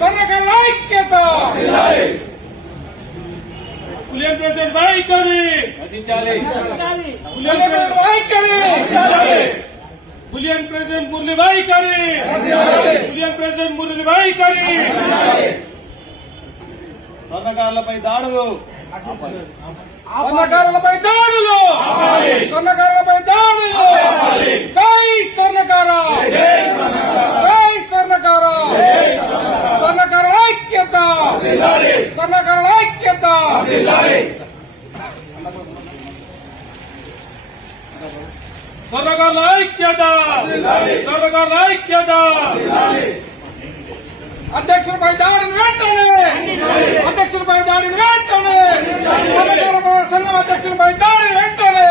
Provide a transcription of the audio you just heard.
సన్నకారుల ఐక్యత bullion president వైఖరి నశించాలి. బులియన్ ప్రెసిడెంట్ మురళి వైఖరి బులియన్ ప్రెసిడెంట్ మురళి వైఖరి స్వర్ణకారులపై దాడులు సన్నకారులపై దాడులు సన్నకారులపై దాడులు జై స్వర్ణకార జై స్వర్ణకార స్వర్ణకారుల ఐక్యత స్వర్ణకారుల ఐక్యత స్వర్ణకారుల ఐక్యత స్వర్ణకారుల ఐక్యత అధ్యక్షులపై దాడిని వెంటనే అధ్యక్షులపై దాడిని వెంటనే స్వర్ణకార సంఘం అధ్యక్షులపై దాడిని వెంటనే